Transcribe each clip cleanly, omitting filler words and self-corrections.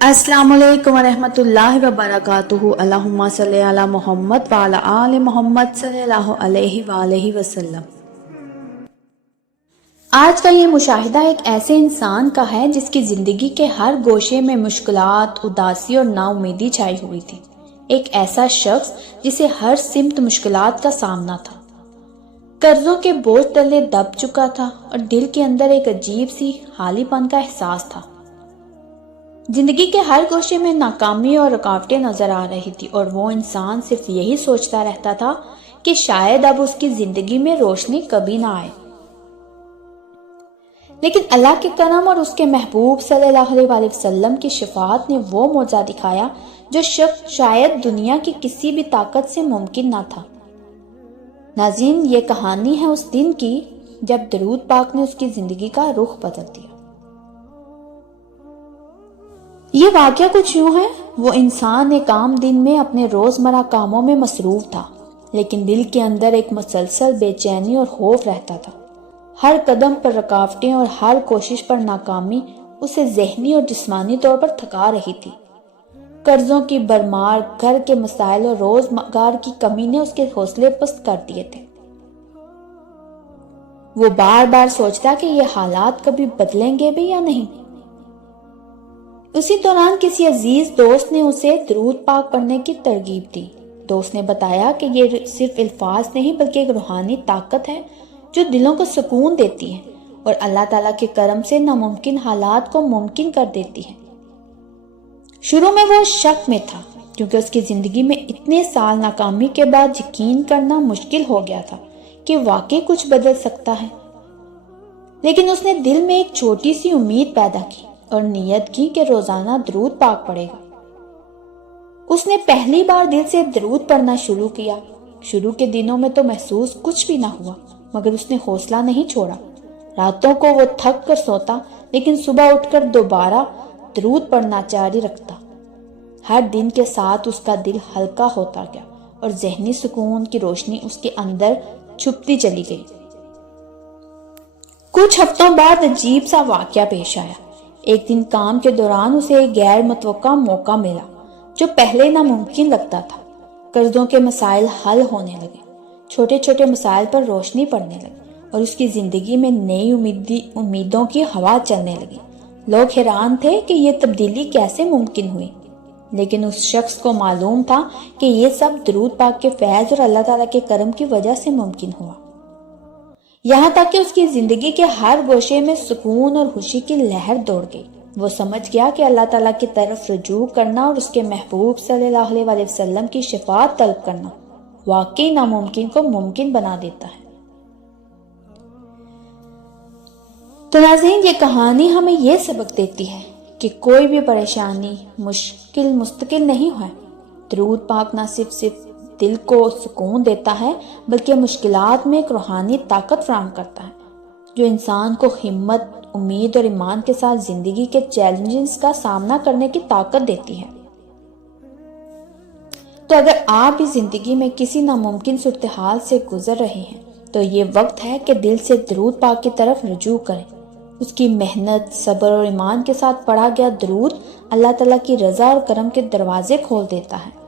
السلام علیکم ورحمۃ اللہ وبرکاتہ۔ اللہم صلی علی محمد وعلی آل محمد صلی اللہ علیہ وآلہ وسلم۔ آج کا یہ مشاہدہ ایک ایسے انسان کا ہے جس کی زندگی کے ہر گوشے میں مشکلات، اداسی اور نا امیدی چھائی ہوئی تھی۔ ایک ایسا شخص جسے ہر سمت مشکلات کا سامنا تھا، قرضوں کے بوجھ تلے دب چکا تھا اور دل کے اندر ایک عجیب سی خالی پن کا احساس تھا۔ زندگی کے ہر گوشے میں ناکامی اور رکاوٹیں نظر آ رہی تھی اور وہ انسان صرف یہی سوچتا رہتا تھا کہ شاید اب اس کی زندگی میں روشنی کبھی نہ آئے۔ لیکن اللہ کے کرم اور اس کے محبوب صلی اللہ علیہ وآلہ وسلم کی شفاعت نے وہ معجزہ دکھایا جو شاید دنیا کی کسی بھی طاقت سے ممکن نہ تھا۔ ناظرین، یہ کہانی ہے اس دن کی جب درود پاک نے اس کی زندگی کا رخ بدل دیا۔ یہ واقعہ کچھ یوں ہے، وہ انسان ایک عام دن میں اپنے روزمرہ کاموں میں مصروف تھا، لیکن دل کے اندر ایک مسلسل بے چینی اور خوف رہتا تھا۔ ہر قدم پر رکاوٹیں اور ہر کوشش پر ناکامی اسے ذہنی اور جسمانی طور پر تھکا رہی تھی۔ قرضوں کی بھرمار، گھر کے مسائل اور روزگار کی کمی نے اس کے حوصلے پست کر دیے تھے۔ وہ بار بار سوچتا کہ یہ حالات کبھی بدلیں گے بھی یا نہیں۔ اسی دوران کسی عزیز دوست نے اسے درود پاک پڑھنے کی ترغیب دی۔ دوست نے بتایا کہ یہ صرف الفاظ نہیں بلکہ ایک روحانی طاقت ہے جو دلوں کو سکون دیتی ہے اور اللہ تعالیٰ کے کرم سے ناممکن حالات کو ممکن کر دیتی ہے۔ شروع میں وہ شک میں تھا کیونکہ اس کی زندگی میں اتنے سال ناکامی کے بعد یقین کرنا مشکل ہو گیا تھا کہ واقعی کچھ بدل سکتا ہے۔ لیکن اس نے دل میں ایک چھوٹی سی امید پیدا کی اور نیت کی کہ روزانہ درود پاک پڑھے گا۔ اس نے پہلی بار دل سے درود پڑھنا شروع کیا۔ شروع کے دنوں میں تو محسوس کچھ بھی نہ ہوا، مگر اس نے حوصلہ نہیں چھوڑا۔ راتوں کو وہ تھک کر سوتا لیکن صبح اٹھ کر دوبارہ درود پڑھنا جاری رکھتا۔ ہر دن کے ساتھ اس کا دل ہلکا ہوتا گیا اور ذہنی سکون کی روشنی اس کے اندر چھپتی چلی گئی۔ کچھ ہفتوں بعد عجیب سا واقعہ پیش آیا۔ ایک دن کام کے دوران اسے ایک غیر متوقع موقع ملا جو پہلے ناممکن لگتا تھا۔ قرضوں کے مسائل حل ہونے لگے، چھوٹے چھوٹے مسائل پر روشنی پڑنے لگی اور اس کی زندگی میں نئی امیدوں کی ہوا چلنے لگی۔ لوگ حیران تھے کہ یہ تبدیلی کیسے ممکن ہوئی، لیکن اس شخص کو معلوم تھا کہ یہ سب درود پاک کے فیض اور اللہ تعالیٰ کے کرم کی وجہ سے ممکن ہوا۔ یہاں تک کہ اس کی زندگی کے ہر گوشے میں سکون اور خوشی کی لہر دوڑ گئی۔ وہ سمجھ گیا کہ اللہ تعالیٰ کی طرف رجوع کرنا اور اس کے محبوب صلی اللہ علیہ وآلہ وسلم کی شفاعت طلب کرنا واقعی ناممکن کو ممکن بنا دیتا ہے۔ تو ناظرین، یہ کہانی ہمیں یہ سبق دیتی ہے کہ کوئی بھی پریشانی، مشکل مستقل نہیں ہے۔ درود پاک نہ صرف دل کو سکون دیتا ہے بلکہ مشکلات میں ایک روحانی طاقت فراہم کرتا ہے جو انسان کو ہمت، امید اور ایمان کے ساتھ زندگی کے چیلنجز کا سامنا کرنے کی طاقت دیتی ہے۔ تو اگر آپ بھی زندگی میں کسی ناممکن صورتحال سے گزر رہے ہیں تو یہ وقت ہے کہ دل سے درود پاک کی طرف رجوع کریں۔ اس کی محنت، صبر اور ایمان کے ساتھ پڑھا گیا درود اللہ تعالیٰ کی رضا اور کرم کے دروازے کھول دیتا ہے۔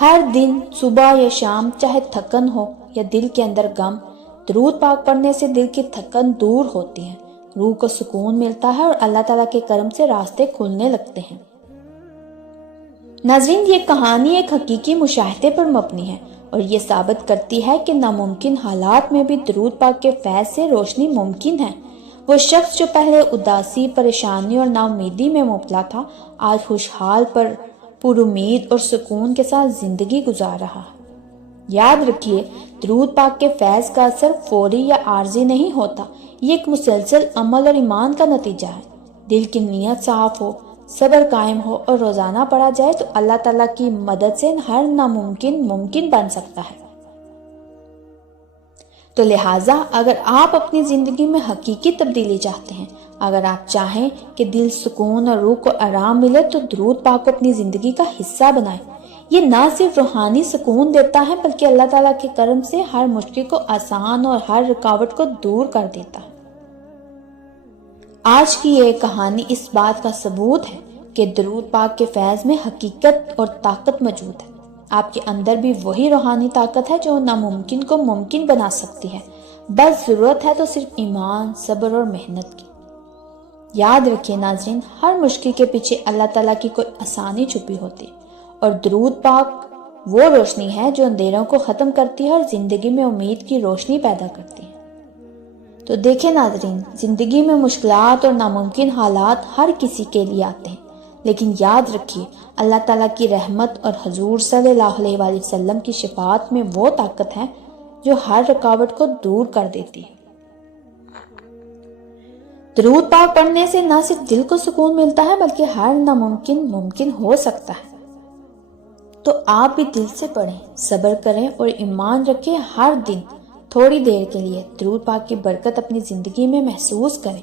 ہر دن صبح یا شام، چاہے تھکن ہو یا دل کے اندر غم، درود پاک پڑھنے سے دل کی تھکن دور ہوتی ہے، روح کو سکون ملتا ہے اور اللہ تعالیٰ کے کرم سے راستے کھلنے لگتے ہیں۔ ناظرین، یہ کہانی ایک حقیقی مشاہدے پر مبنی ہے اور یہ ثابت کرتی ہے کہ ناممکن حالات میں بھی درود پاک کے فیض سے روشنی ممکن ہے۔ وہ شخص جو پہلے اداسی، پریشانی اور نا امیدی میں مبتلا تھا، آج خوشحال پر امید اور سکون کے ساتھ زندگی گزار رہا ہے۔ یاد رکھیے، درود پاک کے فیض کا اثر فوری یا عارضی نہیں ہوتا، یہ ایک مسلسل عمل اور ایمان کا نتیجہ ہے۔ دل کی نیت صاف ہو، صبر قائم ہو اور روزانہ پڑھا جائے تو اللہ تعالیٰ کی مدد سے ہر ناممکن ممکن بن سکتا ہے۔ تو لہٰذا اگر آپ اپنی زندگی میں حقیقی تبدیلی چاہتے ہیں، اگر آپ چاہیں کہ دل سکون اور روح کو آرام ملے تو درود پاک کو اپنی زندگی کا حصہ بنائیں۔ یہ نہ صرف روحانی سکون دیتا ہے بلکہ اللہ تعالیٰ کے کرم سے ہر مشکل کو آسان اور ہر رکاوٹ کو دور کر دیتا ہے۔ آج کی یہ کہانی اس بات کا ثبوت ہے کہ درود پاک کے فیض میں حقیقت اور طاقت موجود ہے۔ آپ کے اندر بھی وہی روحانی طاقت ہے جو ناممکن کو ممکن بنا سکتی ہے، بس ضرورت ہے تو صرف ایمان، صبر اور محنت کی۔ یاد رکھیے ناظرین، ہر مشکل کے پیچھے اللہ تعالیٰ کی کوئی آسانی چھپی ہوتی، اور درود پاک وہ روشنی ہے جو اندھیروں کو ختم کرتی ہے اور زندگی میں امید کی روشنی پیدا کرتی ہے۔ تو دیکھیں ناظرین، زندگی میں مشکلات اور ناممکن حالات ہر کسی کے لیے آتے ہیں، لیکن یاد رکھیے اللہ تعالیٰ کی رحمت اور حضور صلی اللہ علیہ وآلہ وسلم کی شفاعت میں وہ طاقت ہے جو ہر رکاوٹ کو دور کر دیتی ہے۔ درود پاک پڑھنے سے نہ صرف دل کو سکون ملتا ہے بلکہ ہر ناممکن ممکن ہو سکتا ہے۔ تو آپ بھی دل سے پڑھیں، صبر کریں اور ایمان رکھیں، ہر دن تھوڑی دیر کے لیے درود پاک کی برکت اپنی زندگی میں محسوس کریں۔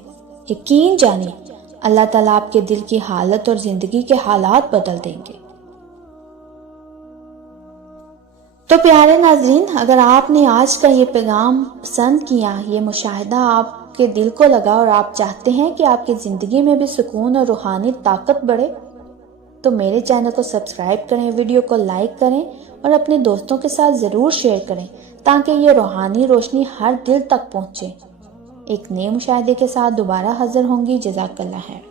یقین جانیں اللہ تعالیٰ آپ کے دل کی حالت اور زندگی کے حالات بدل دیں گے۔ تو پیارے ناظرین، اگر آپ نے آج کا یہ پیغام پسند کیا، یہ مشاہدہ آپ کے دل کو لگا اور آپ چاہتے ہیں کہ آپ کی زندگی میں بھی سکون اور روحانی طاقت بڑھے، تو میرے چینل کو سبسکرائب کریں، ویڈیو کو لائک کریں اور اپنے دوستوں کے ساتھ ضرور شیئر کریں تاکہ یہ روحانی روشنی ہر دل تک پہنچے۔ ایک نئے مشاہدے کے ساتھ دوبارہ حاضر ہوں گی۔ جزاک اللہ خیر۔